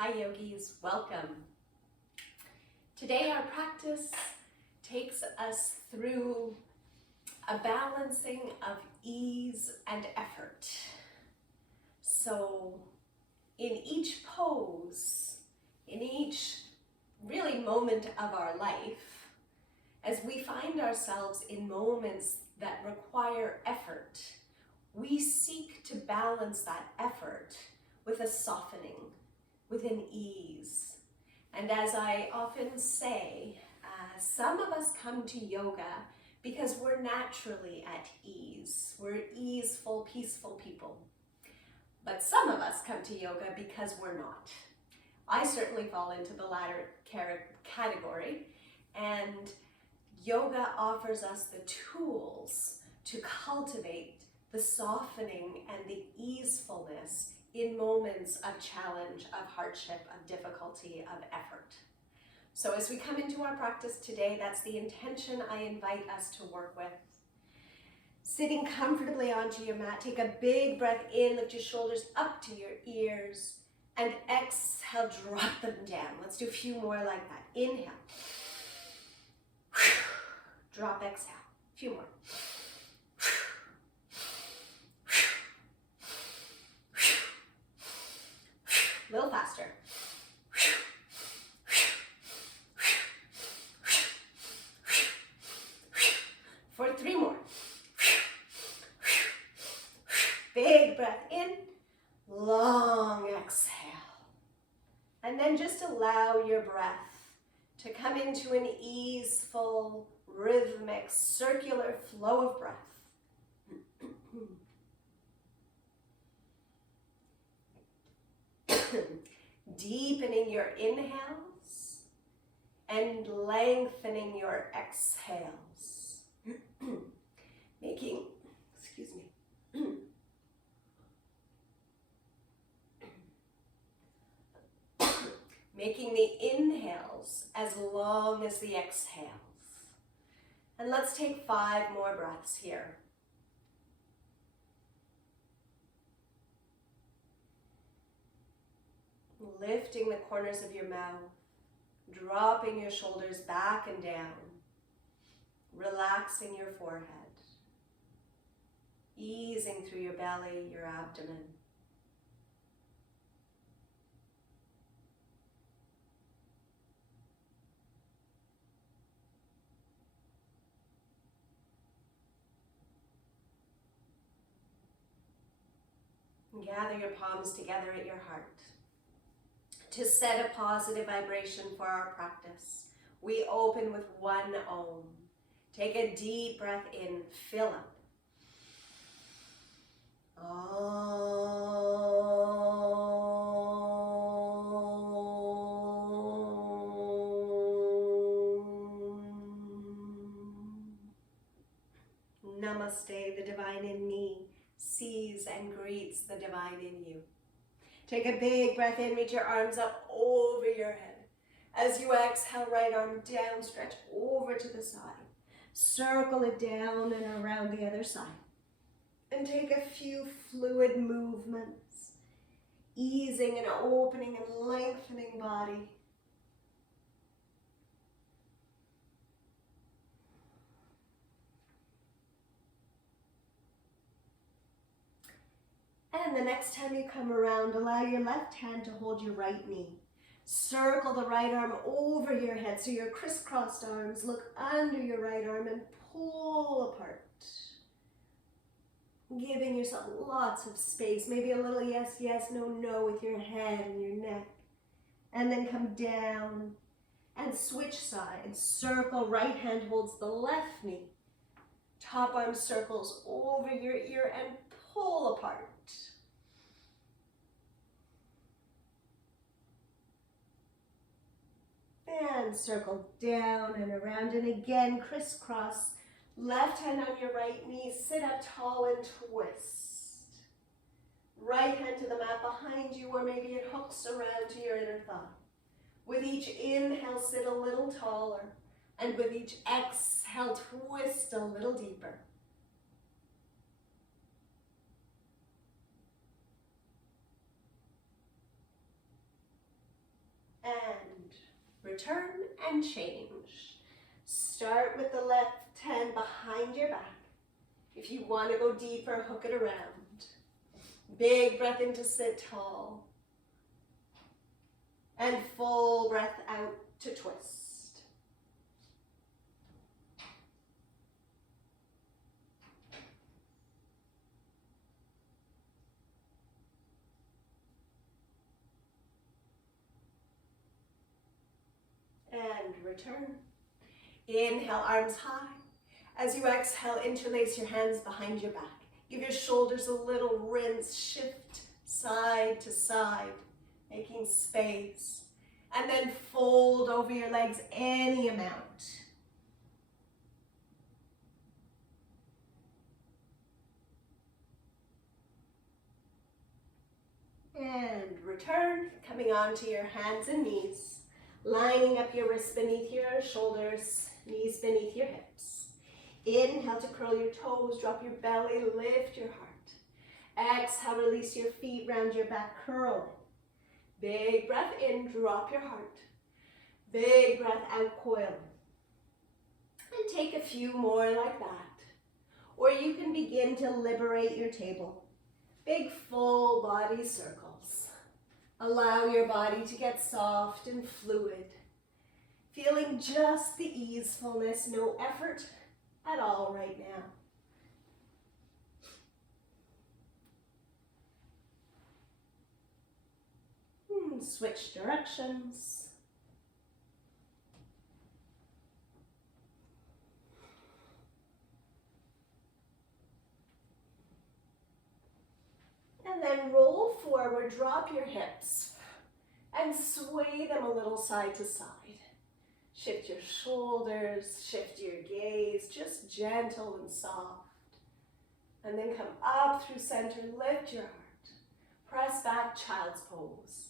Hi yogis, welcome. Today our practice takes us through a balancing of ease and effort. So in each pose, in each really moment of our life, as we find ourselves in moments that require effort, we seek to balance that effort with a softening, with an ease. And as I often say, some of us come to yoga because we're naturally at ease. We're easeful, peaceful people. But some of us come to yoga because we're not. I certainly fall into the latter category, and yoga offers us the tools to cultivate the softening and the easefulness in moments of challenge, of hardship, of difficulty, of effort. So as we come into our practice today, that's the intention I invite us to work with. Sitting comfortably onto your mat, take a big breath in, lift your shoulders up to your ears, and exhale, drop them down. Let's do a few more like that. Inhale. Drop, exhale. A few more. A little faster. For 3 more. Big breath in, long exhale. And then just allow your breath to come into an easeful, rhythmic, circular flow of breath. Deepening your inhales and lengthening your exhales. Making the inhales as long as the exhales. And let's take 5 more breaths here. Lifting the corners of your mouth, dropping your shoulders back and down, relaxing your forehead, easing through your belly, your abdomen. Gather your palms together at your heart. To set a positive vibration for our practice, we open with 1 Om. Take a deep breath in, fill up. Namaste, the divine in me sees and greets the divine in you. Take a big breath in, reach your arms up over your head. As you exhale, right arm down, stretch over to the side. Circle it down and around the other side. And take a few fluid movements, easing and opening and lengthening body. And the next time you come around, allow your left hand to hold your right knee. Circle the right arm over your head so your crisscrossed arms look under your right arm and pull apart. Giving yourself lots of space, maybe a little yes, yes, no, no with your head and your neck. And then come down and switch sides. Circle, right hand holds the left knee. Top arm circles over your ear and pull apart. And circle down and around, and again crisscross. Left hand on your right knee, sit up tall and twist. Right hand to the mat behind you, or maybe it hooks around to your inner thigh. With each inhale, sit a little taller, and with each exhale, twist a little deeper. return and change. Start with the left hand behind your back. If you want to go deeper, hook it around. Big breath in to sit tall. And full breath out to twist. And return. Inhale, arms high. As you exhale, interlace your hands behind your back. Give your shoulders a little rinse, shift side to side, making space. And then fold over your legs any amount. And return, coming onto your hands and knees, lining up your wrists beneath your shoulders, knees beneath your hips. Inhale to curl your toes, drop your belly, lift your heart. Exhale, release your feet round your back, curl. Big breath in, drop your heart. Big breath out, coil. And take a few more like that. Or you can begin to liberate your table. Big full body circles. Allow your body to get soft and fluid. Feeling just the easefulness, no effort at all right now. Switch directions. And then roll forward, drop your hips, and sway them a little side to side. Shift your shoulders, shift your gaze, just gentle and soft. And then come up through center, lift your heart. Press back, child's pose.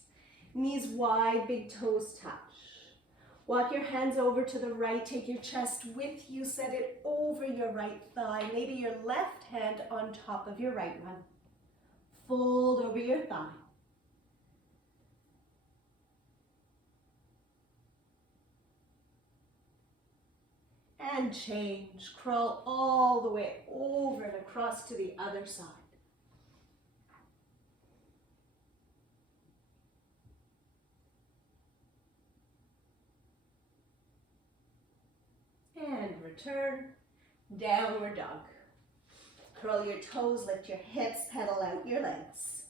Knees wide, big toes touch. Walk your hands over to the right, take your chest with you, set it over your right thigh, maybe your left hand on top of your right one. Fold over your thigh. And change, crawl all the way over and across to the other side. And return, downward dog. Curl your toes, lift your hips, pedal out your legs.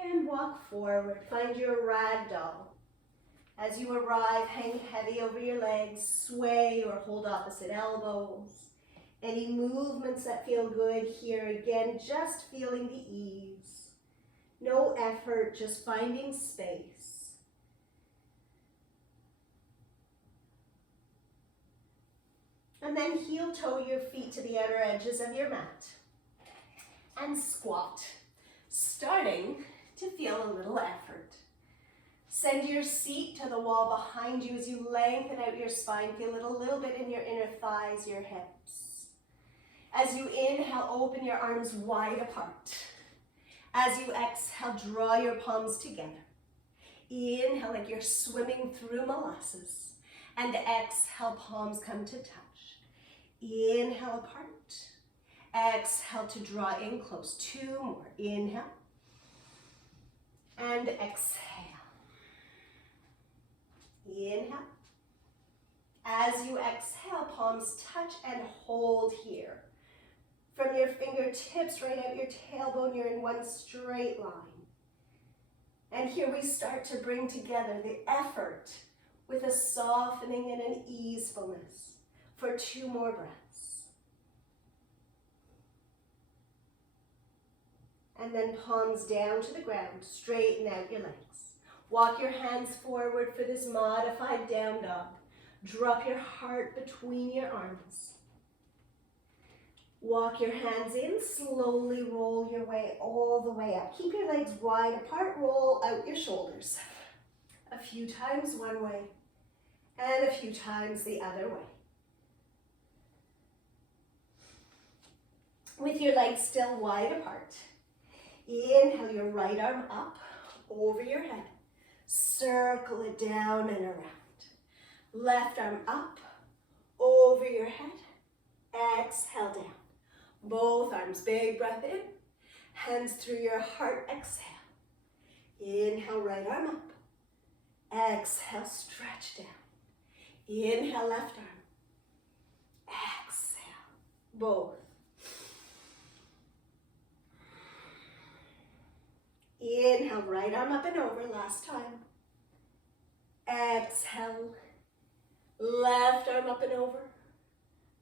And walk forward, find your rag doll. As you arrive, hang heavy over your legs, sway or hold opposite elbows. Any movements that feel good here, again, just feeling the ease. No effort, just finding space. And then heel toe your feet to the outer edges of your mat. And squat, starting to feel a little effort. Send your seat to the wall behind you as you lengthen out your spine. Feel it a little bit in your inner thighs, your hips. As you inhale, open your arms wide apart. As you exhale, draw your palms together. Inhale like you're swimming through molasses. And exhale, palms come to touch. Inhale apart. Exhale to draw in close. 2 more. Inhale. And exhale. Inhale. As you exhale, palms touch and hold here. From your fingertips right out your tailbone, you're in one straight line. And here we start to bring together the effort with a softening and an easefulness for 2 more breaths. And then palms down to the ground, straighten out your legs. Walk your hands forward for this modified down dog. Drop your heart between your arms. Walk your hands in, slowly roll your way all the way up. Keep your legs wide apart, roll out your shoulders. A few times one way, and a few times the other way. With your legs still wide apart, Inhale your right arm up over your head. Circle it down and around. Left arm up over your head. Exhale down. Both arms, big breath in. Hands through your heart, exhale. Inhale, right arm up. Exhale, stretch down. Inhale, left arm. Exhale, both. Inhale, right arm up and over, last time. Exhale, left arm up and over.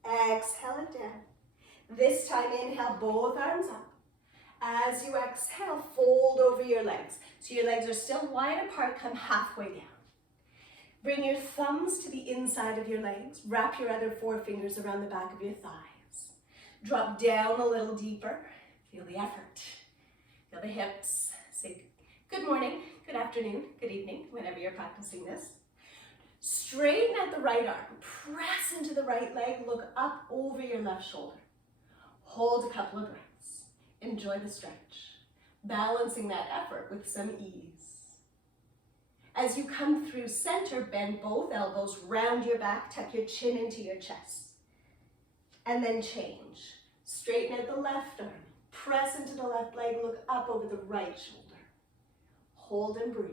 Exhale it down. This time, inhale, both arms up. As you exhale, fold over your legs. So your legs are still wide apart, come halfway down. Bring your thumbs to the inside of your legs. Wrap your other forefingers around the back of your thighs. Drop down a little deeper. Feel the effort. Feel the hips. Say good morning, good afternoon, good evening, whenever you're practicing this. Straighten at the right arm. Press into the right leg. Look up over your left shoulder. Hold a couple of breaths. Enjoy the stretch. Balancing that effort with some ease. As you come through center, bend both elbows, round your back, tuck your chin into your chest. And then change. Straighten at the left arm. Press into the left leg, look up over the right shoulder. Hold and breathe.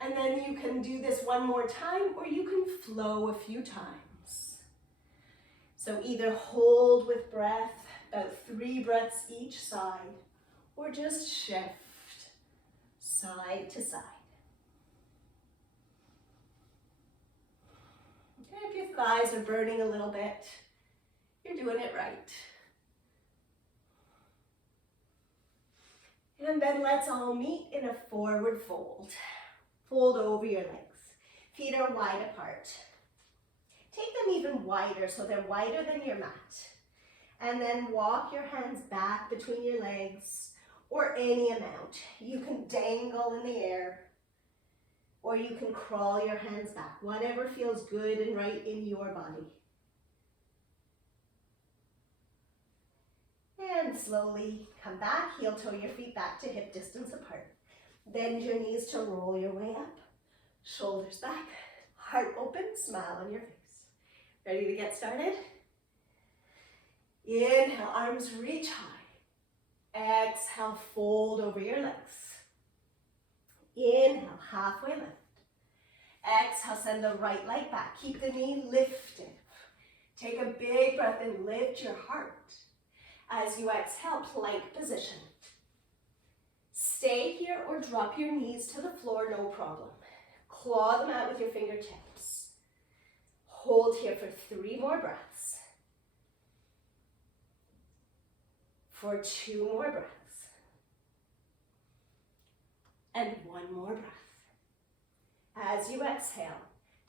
And then you can do this one more time, or you can flow a few times. So either hold with breath, about 3 breaths each side, or just shift side to side. Okay, if your thighs are burning a little bit, you're doing it right. And then let's all meet in a forward fold. Fold over your legs. Feet are wide apart. Take them even wider so they're wider than your mat. And then walk your hands back between your legs, or any amount. You can dangle in the air, or you can crawl your hands back. Whatever feels good and right in your body. And slowly come back, heel toe your feet back to hip distance apart. Bend your knees to roll your way up. Shoulders back, heart open, smile on your face. Ready to get started? Inhale, arms reach high. Exhale, fold over your legs. Inhale, halfway lift. Exhale, send the right leg back. Keep the knee lifted. Take a big breath and lift your heart. As you exhale, plank position. Stay here or drop your knees to the floor, no problem. Claw them out with your fingertips. Hold here for 3 more breaths. For 2 more breaths. And 1 more breath. As you exhale,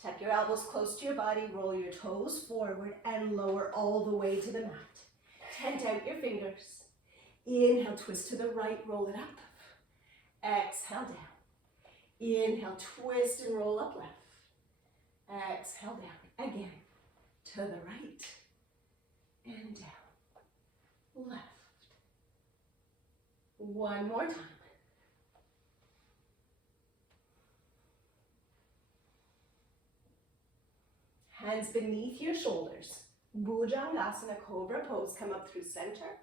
tuck your elbows close to your body, roll your toes forward, and lower all the way to the mat. Tent out your fingers. Inhale, twist to the right, roll it up. Exhale, down. Inhale, twist and roll up left. Exhale, down. Again, to the right and down. Left. 1 more time. Hands beneath your shoulders. Bhujangasana, cobra pose. Come up through center.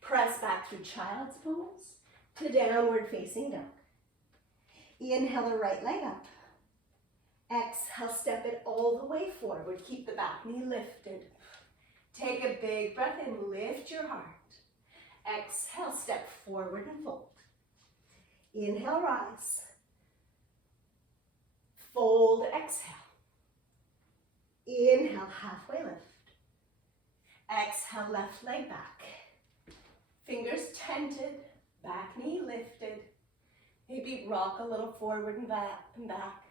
Press back through child's pose to downward facing dog. Inhale the right leg up. Exhale, step it all the way forward. Keep the back knee lifted. Take a big breath in, lift your heart. Exhale, step forward and fold. Inhale, rise. Fold, exhale. Inhale, halfway lift. Exhale, left leg back. Fingers tented, back knee lifted. Maybe rock a little forward and back.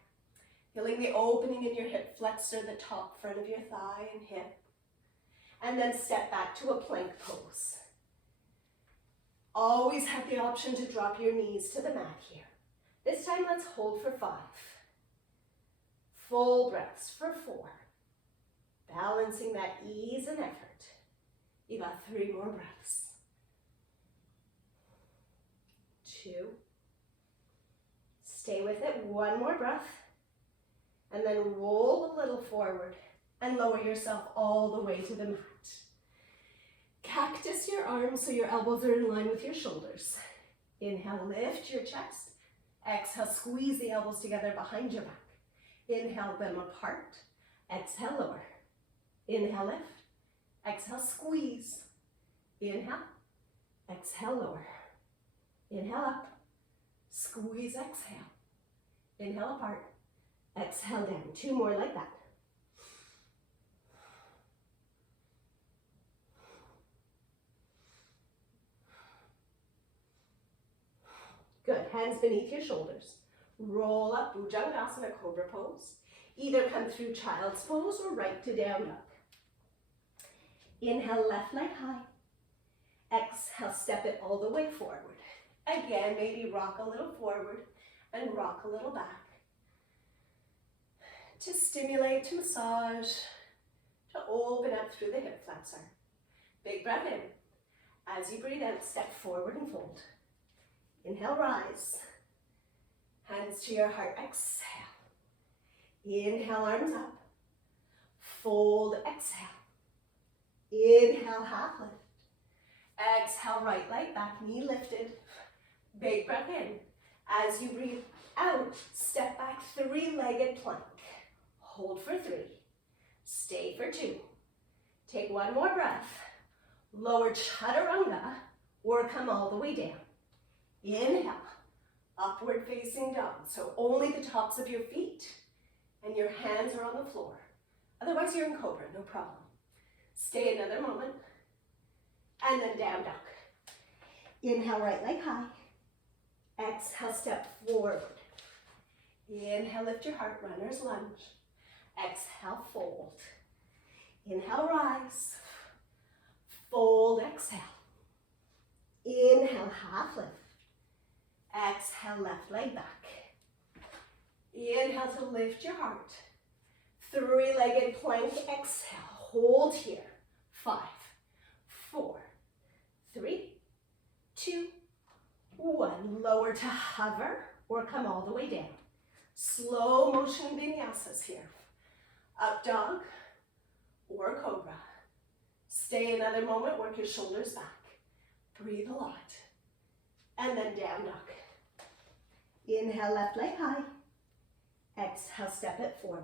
Feeling the opening in your hip flexor, the top front of your thigh and hip. And then step back to a plank pose. Always have the option to drop your knees to the mat here. This time let's hold for 5. Full breaths for 4. Balancing that ease and effort. You got 3 more breaths. 2. Stay with it, one more breath. And then roll a little forward and lower yourself all the way to the mat. Cactus your arms so your elbows are in line with your shoulders. Inhale, lift your chest. Exhale, squeeze the elbows together behind your back. Inhale them apart. Exhale, lower. Inhale, lift. Exhale, squeeze. Inhale. Exhale, lower. Inhale, up. Squeeze, exhale. Inhale, apart. Exhale, down. 2 more like that. Good, hands beneath your shoulders. Roll up, Bhujangasana, Cobra Pose. Either come through Child's Pose or right to Down Dog. Inhale, left leg high. Exhale, step it all the way forward. Again, maybe rock a little forward and rock a little back. To stimulate, to massage, to open up through the hip flexor. Big breath in. As you breathe out, step forward and fold. Inhale, rise. Hands to your heart, exhale. Inhale, arms up. Fold, exhale. Inhale, half lift. Exhale, right leg back, knee lifted. Big breath in. As you breathe out, step back, 3-legged plank. Hold for 3. Stay for 2. Take 1 more breath. Lower chaturanga or come all the way down. Inhale, upward facing dog. So only the tops of your feet and your hands are on the floor. Otherwise you're in cobra, no problem. Stay another moment. And then down dog. Inhale, right leg high. Exhale, step forward. Inhale, lift your heart, runner's lunge. Exhale, fold. Inhale, rise. Fold, exhale. Inhale, half lift. Exhale, left leg back. Inhale to lift your heart. 3-legged plank, exhale. Hold here. 5, 4, 3, 2, 1. Lower to hover or come all the way down. Slow motion vinyasas here. Up dog or cobra. Stay another moment, work your shoulders back. Breathe a lot. And then down dog. Inhale, left leg high. Exhale, step it forward.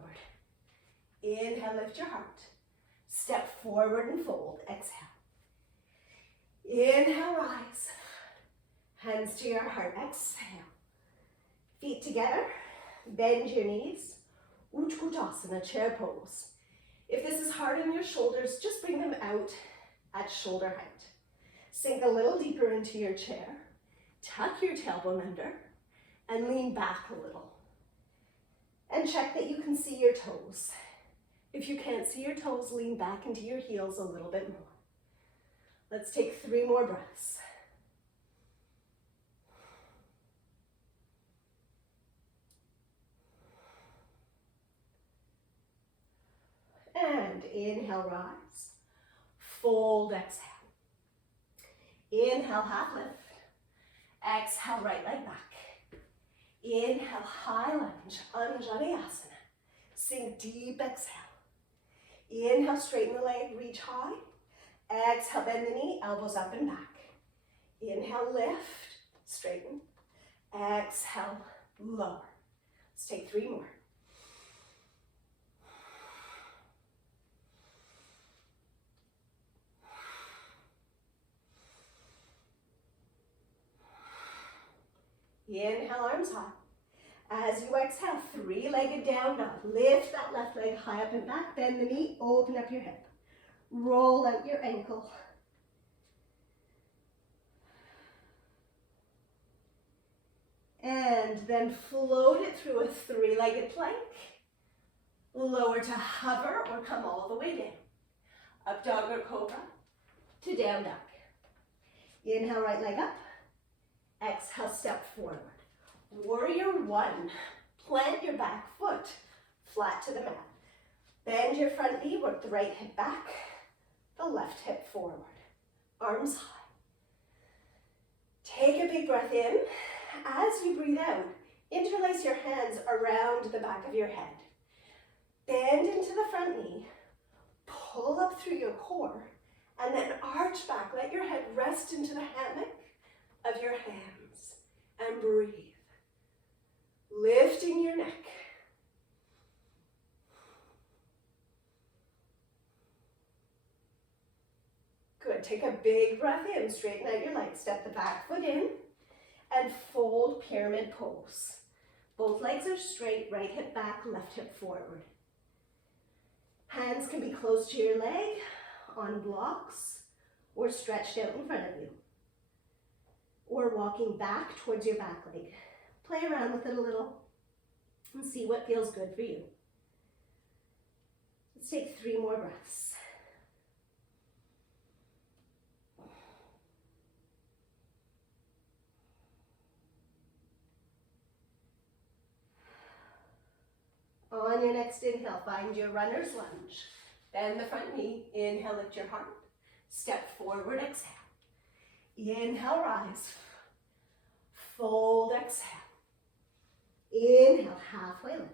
Inhale, lift your heart. Step forward and fold. Exhale. Inhale, rise. Hands to your heart. Exhale. Feet together. Bend your knees. Utkatasana, chair pose. If this is hard on your shoulders, just bring them out at shoulder height. Sink a little deeper into your chair. Tuck your tailbone under and lean back a little. And check that you can see your toes. If you can't see your toes, lean back into your heels a little bit more. Let's take 3 more breaths. And inhale, rise. Fold, exhale. Inhale, half lift. Exhale, right leg back. Inhale, high lunge, Anjaneyasana. Sink deep, exhale. Inhale, straighten the leg, reach high. Exhale, bend the knee, elbows up and back. Inhale, lift, straighten. Exhale, lower. Let's take 3 more. Inhale, arms high. As you exhale, 3-legged down dog. Lift that left leg high up and back. Bend the knee, open up your hip. Roll out your ankle. And then float it through a 3-legged plank. Lower to hover or come all the way down. Up dog or cobra to down dog. Inhale, right leg up. Exhale, step forward. Warrior 1. Plant your back foot flat to the mat. Bend your front knee, work the right hip back, the left hip forward. Arms high. Take a big breath in. As you breathe out, interlace your hands around the back of your head. Bend into the front knee, pull up through your core, and then arch back. Let your head rest into the hammock of your hands and breathe. Lifting your neck. Good, take a big breath in, straighten out your legs, step the back foot in, and fold pyramid pose. Both legs are straight, right hip back, left hip forward. Hands can be close to your leg, on blocks, or stretched out in front of you. Or walking back towards your back leg. Play around with it a little and see what feels good for you. Let's take 3 more breaths. On your next inhale, find your runner's lunge. Bend the front knee, inhale, lift your heart. Step forward, exhale. Inhale, rise. Fold, exhale. Inhale, halfway lift.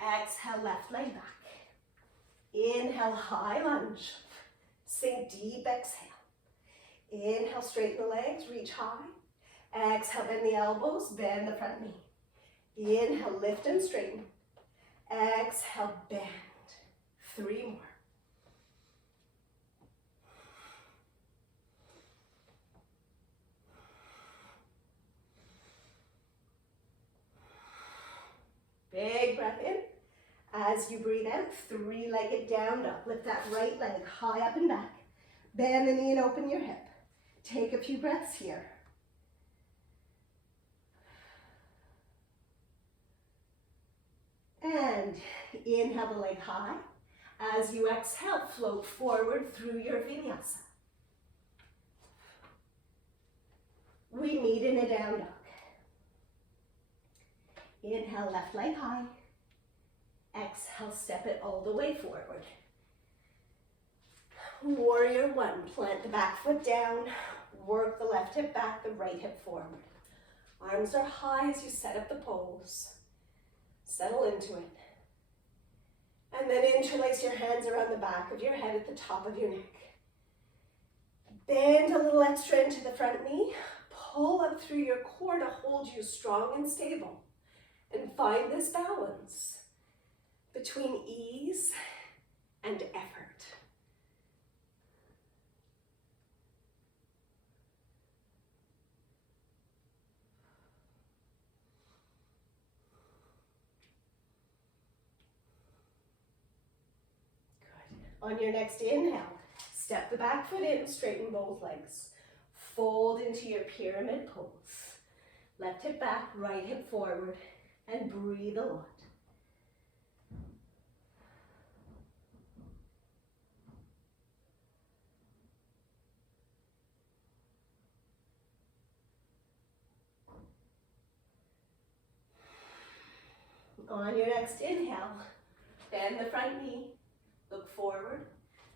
Exhale, left leg back. Inhale, high lunge. Sink deep, exhale. Inhale, straighten the legs, reach high. Exhale, bend the elbows, bend the front knee. Inhale, lift and straighten. Exhale, bend. 3 more. Big breath in. As you breathe out, 3-legged down dog. Lift that right leg high up and back. Bend the knee and open your hip. Take a few breaths here. And inhale the leg high. As you exhale, float forward through your vinyasa. We meet in a down dog. Inhale, left leg high. Exhale, step it all the way forward. Warrior 1, plant the back foot down. Work the left hip back, the right hip forward. Arms are high as you set up the pose. Settle into it. And then interlace your hands around the back of your head at the top of your neck. Bend a little extra into the front knee. Pull up through your core to hold you strong and stable. And find this balance between ease and effort. Good. On your next inhale, step the back foot in, straighten both legs. Fold into your pyramid pose. Left hip back, right hip forward, and breathe a lot. On your next inhale, bend the front knee, look forward,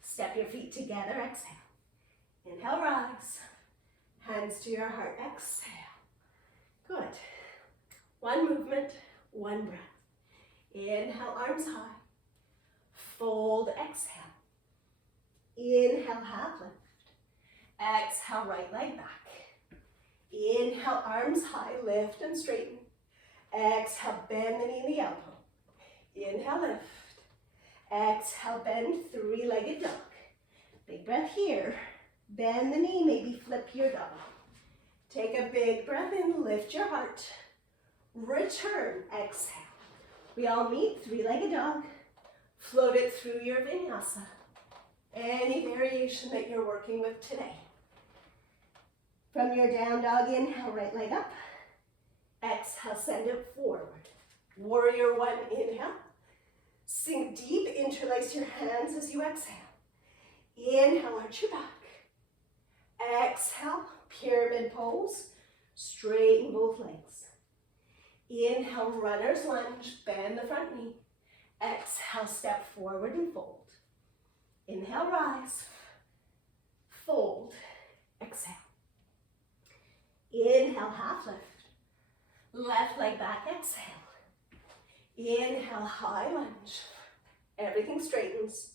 step your feet together, exhale. Inhale, rise, hands to your heart, exhale. Good. 1 movement, 1 breath. Inhale, arms high. Fold, exhale. Inhale, half lift. Exhale, right leg back. Inhale, arms high, lift and straighten. Exhale, bend the knee and the elbow. Inhale, lift. Exhale, bend, 3-legged dog. Big breath here. Bend the knee, maybe flip your dog. Take a big breath in, lift your heart. Return, exhale. We all meet, 3-legged dog. Float it through your vinyasa. Any variation that you're working with today. From your down dog, inhale, right leg up. Exhale, send it forward. Warrior 1, inhale. Sink deep, interlace your hands as you exhale. Inhale, arch your back. Exhale, pyramid pose. Straighten both legs. Inhale, runner's lunge, bend the front knee. Exhale, step forward and fold. Inhale, rise. Fold, exhale. Inhale, half lift. Left leg back, exhale. Inhale, high lunge. Everything straightens.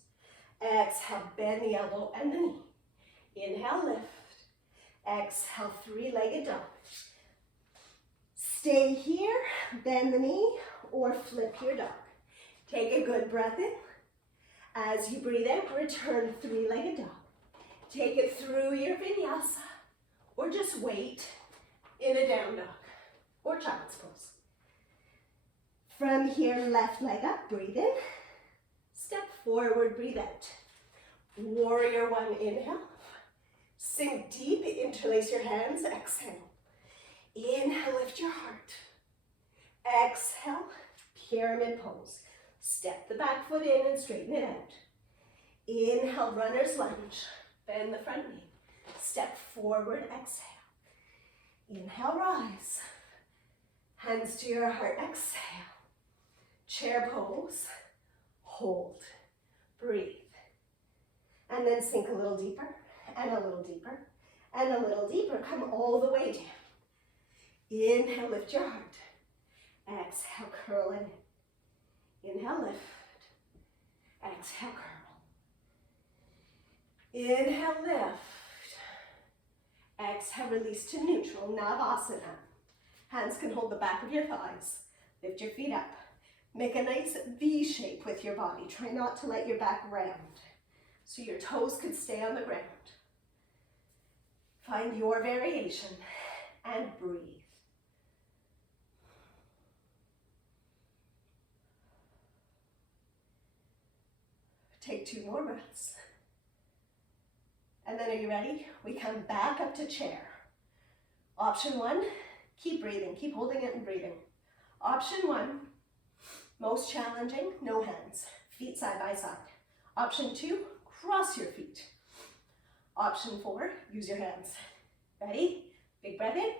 Exhale, bend the elbow and the knee. Inhale, lift. Exhale, three-legged dog. Stay here, bend the knee, or flip your dog. Take a good breath in. As you breathe out, return three-legged dog. Take it through your vinyasa, or just wait in a down dog, or child's pose. From here, left leg up, breathe in. Step forward, breathe out. Warrior one, inhale. Sink deep, interlace your hands, exhale. Inhale, lift your heart. Exhale, pyramid pose. Step the back foot in and straighten it out. Inhale, runner's lunge. Bend the front knee. Step forward, exhale. Inhale, rise. Hands to your heart, exhale. Chair pose. Hold. Breathe. And then sink a little deeper, and a little deeper, and a little deeper. Come all the way down. Inhale, lift your heart. Exhale, curl in. Inhale, lift. Exhale, curl. Inhale, lift. Exhale, release to neutral, Navasana. Hands can hold the back of your thighs. Lift your feet up. Make a nice V shape with your body. Try not to let your back round, so your toes could stay on the ground. Find your variation and breathe. Take 2 more breaths. And then are you ready? We come back up to chair. Option 1, keep breathing, keep holding it and breathing. Option 1, most challenging, no hands, feet side by side. Option 2, cross your feet. Option 4, use your hands. Ready? Big breath in.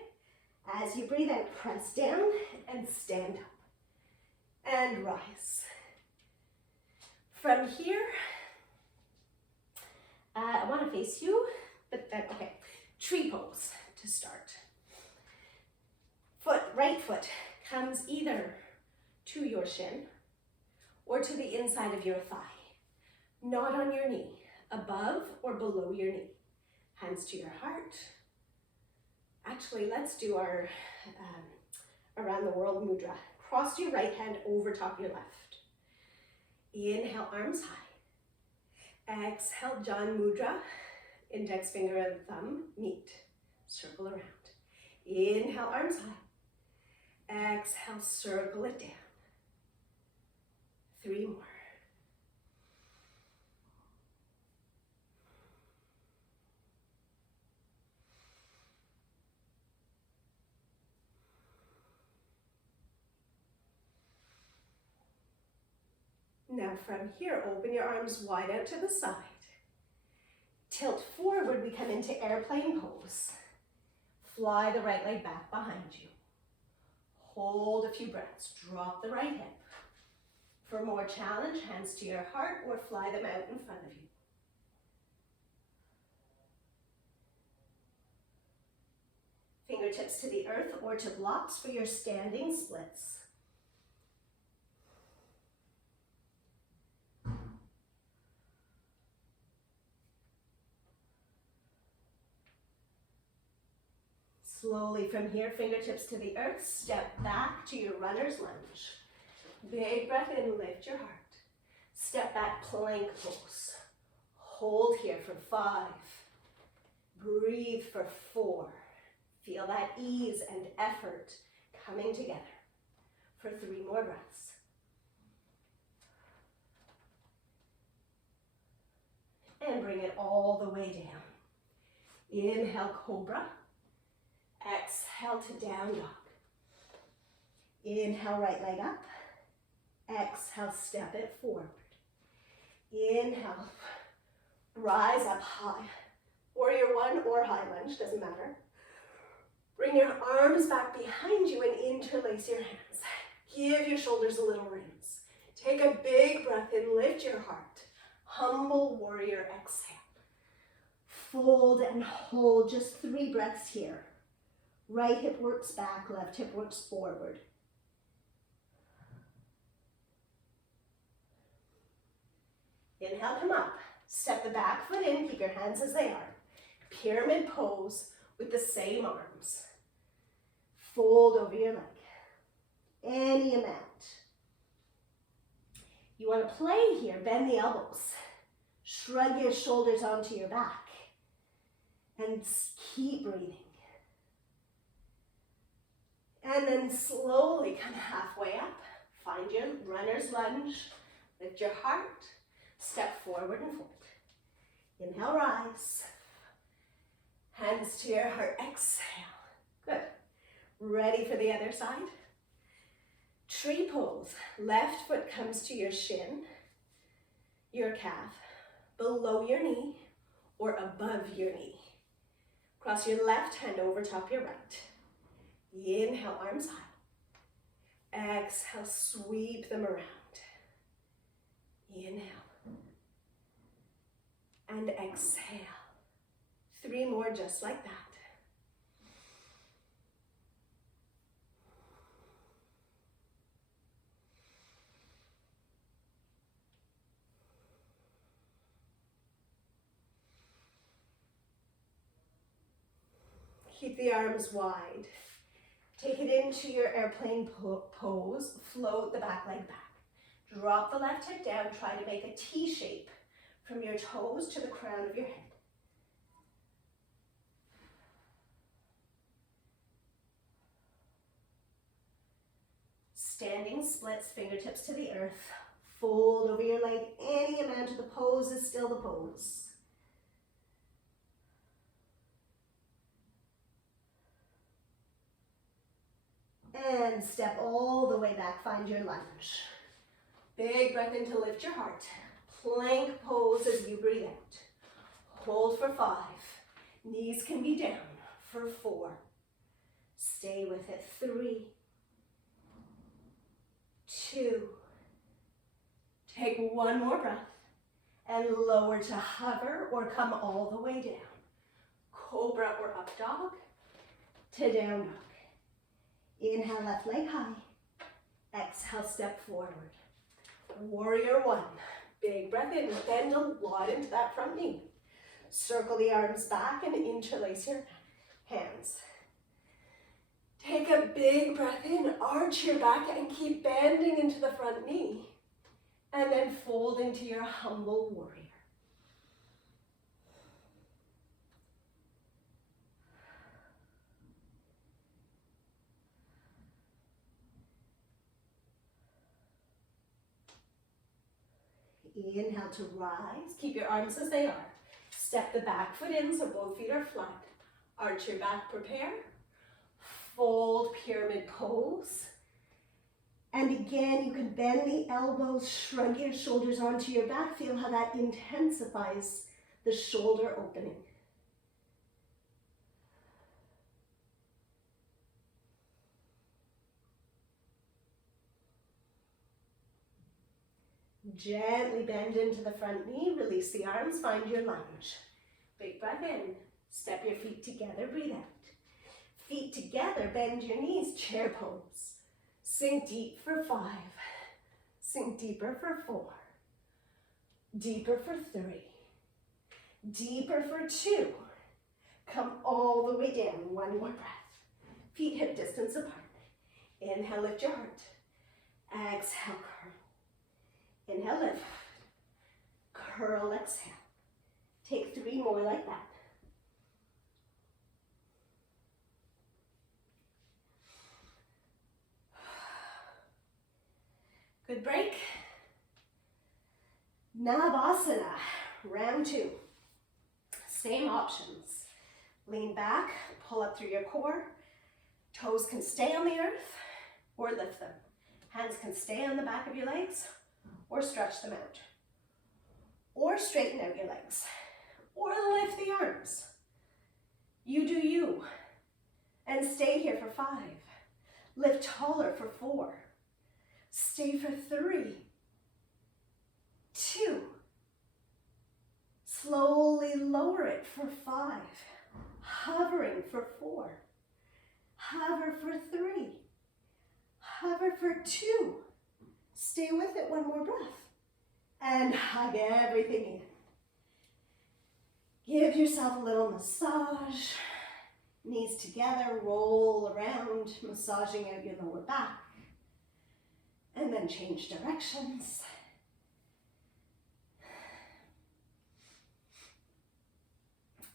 As you breathe out, press down and stand up. And rise. From here, I want to face you, but then, okay, tree pose to start. Right foot comes either to your shin or to the inside of your thigh. Not on your knee, above or below your knee. Hands to your heart. Actually, let's do our around the world mudra. Cross your right hand over top your left. Inhale, arms high. Exhale, Jan Mudra. Index finger and thumb meet. Circle around. Inhale, arms high. Exhale, circle it down. 3 more. Now from here, open your arms wide out to the side. Tilt forward, we come into airplane pose. Fly the right leg back behind you. Hold a few breaths, drop the right hip. For more challenge, hands to your heart or fly them out in front of you. Fingertips to the earth or to blocks for your standing splits. Slowly from here, fingertips to the earth, step back to your runner's lunge. Big breath in, lift your heart. Step back, plank pose. Hold here for 5. Breathe for 4. Feel that ease and effort coming together for 3 more breaths. And bring it all the way down. Inhale, cobra. Exhale to down dog. Inhale, right leg up. Exhale, step it forward. Inhale, rise up high. Warrior 1 or high lunge, doesn't matter. Bring your arms back behind you and interlace your hands. Give your shoulders a little rinse. Take a big breath in, lift your heart. Humble warrior, exhale. Fold and hold, just 3 breaths here. Right hip works back, left hip works forward. Inhale, come up. Step the back foot in, keep your hands as they are. Pyramid pose with the same arms. Fold over your leg. Any amount. You want to play here, bend the elbows. Shrug your shoulders onto your back. And keep breathing. And then slowly come halfway up. Find your runner's lunge. Lift your heart. Step forward and fold. Inhale, rise. Hands to your heart. Exhale. Good. Ready for the other side? Tree pose. Left foot comes to your shin, your calf, below your knee or above your knee. Cross your left hand over top your right. Inhale, arms high. Exhale, sweep them around. Inhale. And exhale. 3 more just like that. Keep the arms wide. Take it into your airplane pose. Float the back leg back. Drop the left hip down. Try to make a T shape from your toes to the crown of your head. Standing splits, fingertips to the earth. Fold over your leg. Any amount of the pose is still the pose. And step all the way back, find your lunge. Big breath in to lift your heart. Plank pose as you breathe out. Hold for 5. Knees can be down for 4. Stay with it. 3, 2. Take 1 more breath and lower to hover or come all the way down. Cobra or up dog to down dog. Inhale, left leg high. Exhale, step forward. Warrior 1. Big breath in, bend a lot into that front knee. Circle the arms back and interlace your hands. Take a big breath in, arch your back and keep bending into the front knee. And then fold into your humble warrior. Inhale to rise. Keep your arms as they are. Step the back foot in so both feet are flat. Arch your back, prepare. Fold, pyramid pose. And again, you can bend the elbows, shrug your shoulders onto your back. Feel how that intensifies the shoulder opening. Gently bend into the front knee, release the arms, find your lunge. Big breath in, step your feet together, breathe out. Feet together, bend your knees, chair pose. Sink deep for 5, sink deeper for 4, deeper for 3, deeper for 2. Come all the way down, 1 more breath. Feet hip distance apart. Inhale, lift your heart. Exhale, curl. Inhale, lift. Curl, exhale. Take 3 more like that. Good break. Navasana, round 2. Same options. Lean back, pull up through your core. Toes can stay on the earth or lift them. Hands can stay on the back of your legs or stretch them out. Or straighten out your legs. Or lift the arms. You do you. And stay here for 5. Lift taller for 4. Stay for 3, 2. Slowly lower it for 5. Hovering for 4. Hover for 3. Hover for 2. Stay with it, one more breath. And hug everything in. Give yourself a little massage. Knees together, roll around, massaging out your lower back. And then change directions.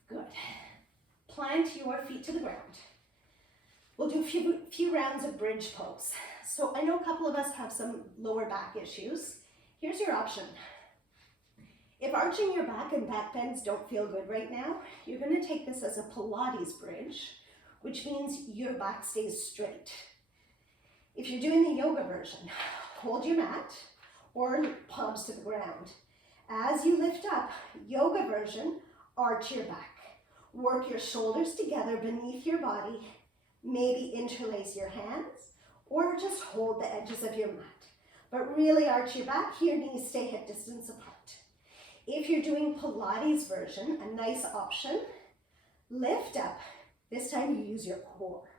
Good. Plant your feet to the ground. We'll do a few rounds of bridge pose. So I know a couple of us have some lower back issues. Here's your option. If arching your back and back bends don't feel good right now, you're going to take this as a Pilates bridge, which means your back stays straight. If you're doing the yoga version, hold your mat or palms to the ground. As you lift up, yoga version, arch your back. Work your shoulders together beneath your body. Maybe interlace your hands or just hold the edges of your mat. But really arch your back, your knees stay hip distance apart. If you're doing Pilates version, a nice option, lift up. This time you use your core.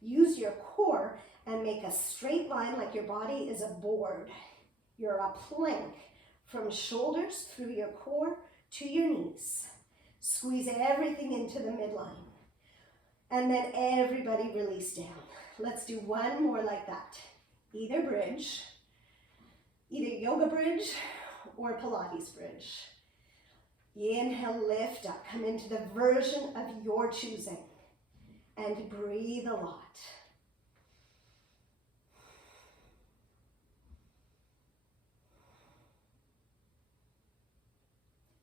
Use your core and make a straight line like your body is a board. You're a plank from shoulders through your core to your knees. Squeeze everything into the midline. And then everybody release down. Let's do one more like that. Either bridge, either yoga bridge or Pilates bridge. Inhale, lift up. Come into the version of your choosing. And breathe a lot.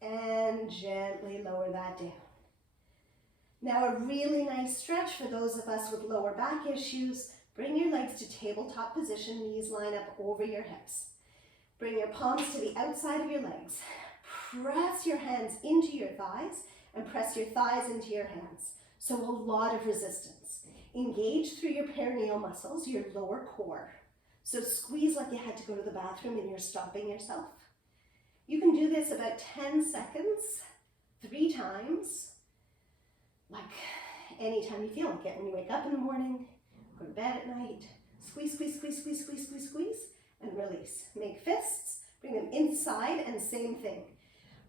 And gently lower that down. Now a really nice stretch for those of us with lower back issues. Bring your legs to tabletop position, knees line up over your hips. Bring your palms to the outside of your legs. Press your hands into your thighs and press your thighs into your hands. So a lot of resistance. Engage through your perineal muscles, your lower core. So squeeze like you had to go to the bathroom and you're stopping yourself. You can do this about 10 seconds, 3 times, like anytime you feel like it. When you wake up in the morning, go to bed at night, squeeze, squeeze, squeeze, squeeze, squeeze, squeeze, squeeze, and release. Make fists, bring them inside, and same thing.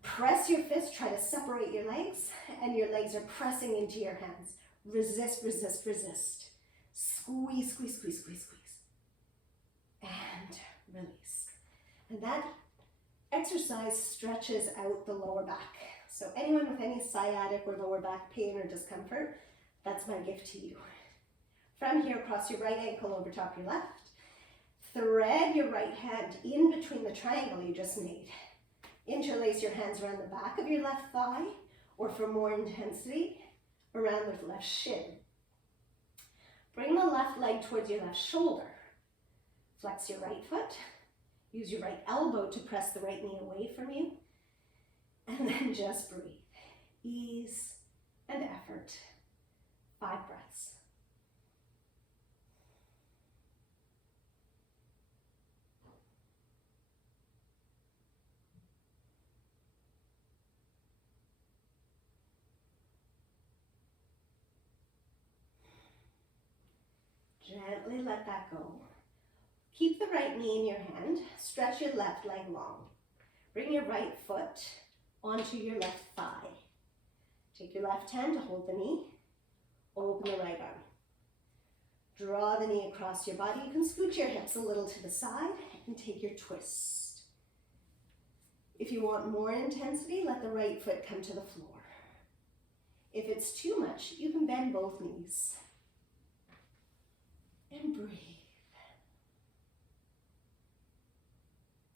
Press your fist, try to separate your legs, and your legs are pressing into your hands. Resist, resist, resist. Squeeze, squeeze, squeeze, squeeze, squeeze. And release. And that exercise stretches out the lower back. So anyone with any sciatic or lower back pain or discomfort, that's my gift to you. From here, cross your right ankle over top your left. Thread your right hand in between the triangle you just made. Interlace your hands around the back of your left thigh, or for more intensity, around the left shin. Bring the left leg towards your left shoulder. Flex your right foot. Use your right elbow to press the right knee away from you. And then just breathe. Ease and effort. 5 breaths. Gently let that go. Keep the right knee in your hand. Stretch your left leg long. Bring your right foot onto your left thigh. Take your left hand to hold the knee. Open the right arm. Draw the knee across your body. You can scoot your hips a little to the side and take your twist. If you want more intensity, let the right foot come to the floor. If it's too much, you can bend both knees. And breathe.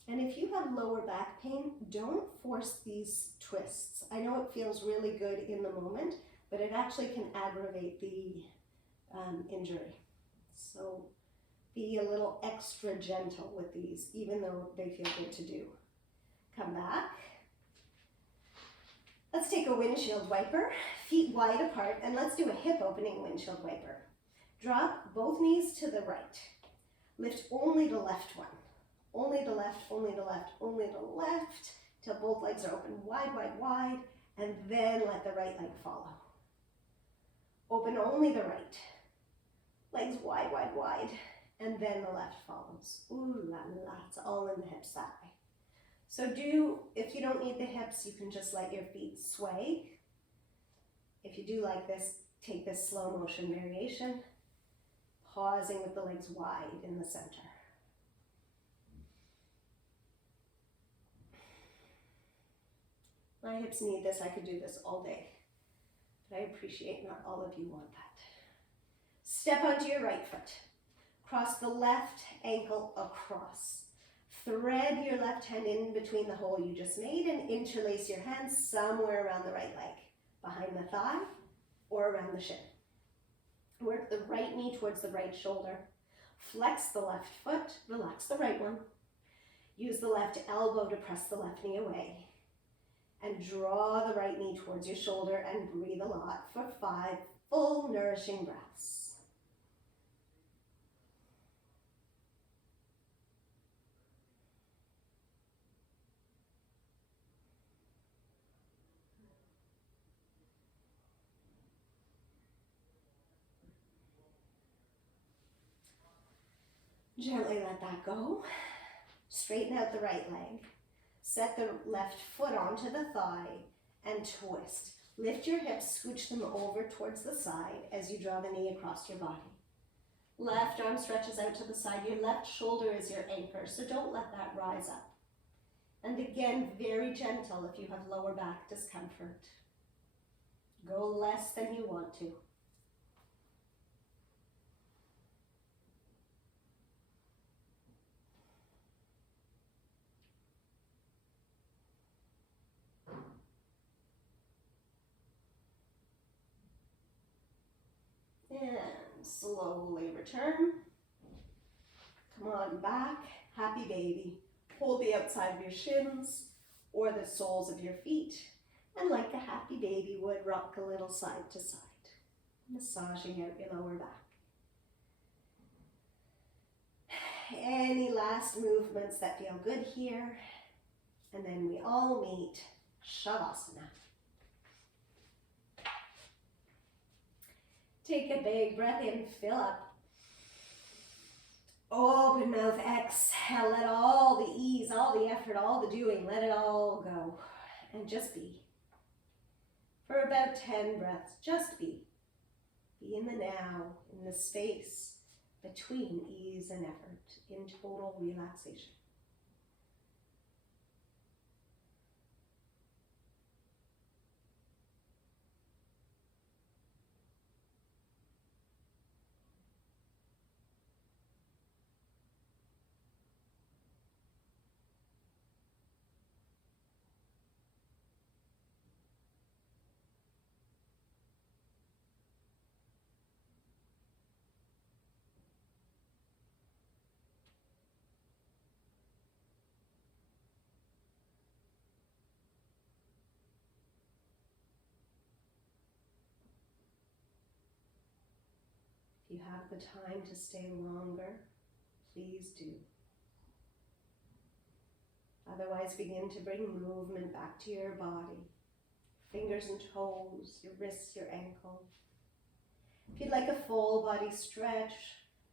And if you have lower back pain, don't force these twists. I know it feels really good in the moment, but it actually can aggravate the injury. So be a little extra gentle with these, even though they feel good to do. Come back. Let's take a windshield wiper, feet wide apart, and let's do a hip opening windshield wiper. Drop both knees to the right. Lift only the left one. Only the left, only the left, only the left, till both legs are open wide, wide, wide, and then let the right leg follow. Open only the right. Legs wide, wide, wide. And then the left follows. Ooh la la, it's all in the hips that way. So if you don't need the hips, you can just let your feet sway. If you do like this, take this slow motion variation, pausing with the legs wide in the center. My hips need this, I could do this all day. But I appreciate not all of you want that. Step onto your right foot. Cross the left ankle across. Thread your left hand in between the hole you just made and interlace your hands somewhere around the right leg, behind the thigh or around the shin. Work the right knee towards the right shoulder. Flex the left foot, relax the right one. Use the left elbow to press the left knee away. And draw the right knee towards your shoulder and breathe a lot for 5 full nourishing breaths. Gently let that go. Straighten out the right leg. Set the left foot onto the thigh and twist. Lift your hips, scooch them over towards the side as you draw the knee across your body. Left arm stretches out to the side. Your left shoulder is your anchor, so don't let that rise up. And again, very gentle if you have lower back discomfort. Go less than you want to. And slowly return. Come on back, happy baby. Hold the outside of your shins or the soles of your feet, and like a happy baby would, rock a little side to side, massaging out your lower back. Any last movements that feel good here, and then we all meet Shavasana. Take a big breath in, fill up. Open mouth, exhale, let all the ease, all the effort, all the doing, let it all go. And just be. For about 10 breaths, just be. Be in the now, in the space between ease and effort, in total relaxation. If you have the time to stay longer, please do. Otherwise, begin to bring movement back to your body. Fingers and toes, your wrists, your ankle. If you'd like a full body stretch,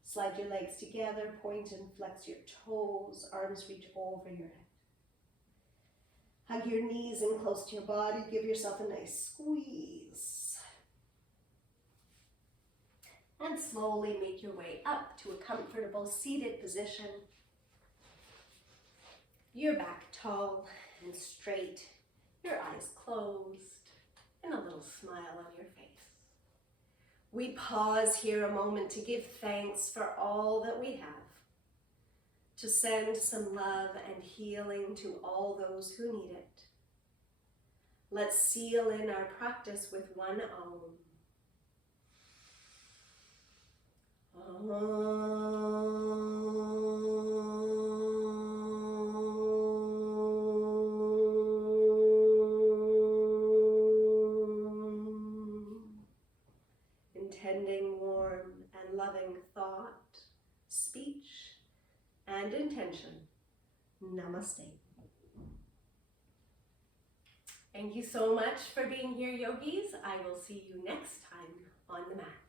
slide your legs together, point and flex your toes, arms reach over your head. Hug your knees in close to your body, give yourself a nice squeeze. And slowly make your way up to a comfortable seated position. Your back tall and straight, your eyes closed, and a little smile on your face. We pause here a moment to give thanks for all that we have, to send some love and healing to all those who need it. Let's seal in our practice with one Om. Intending warm and loving thought, speech, and intention. Namaste. Thank you so much for being here, yogis. I will see you next time on the mat.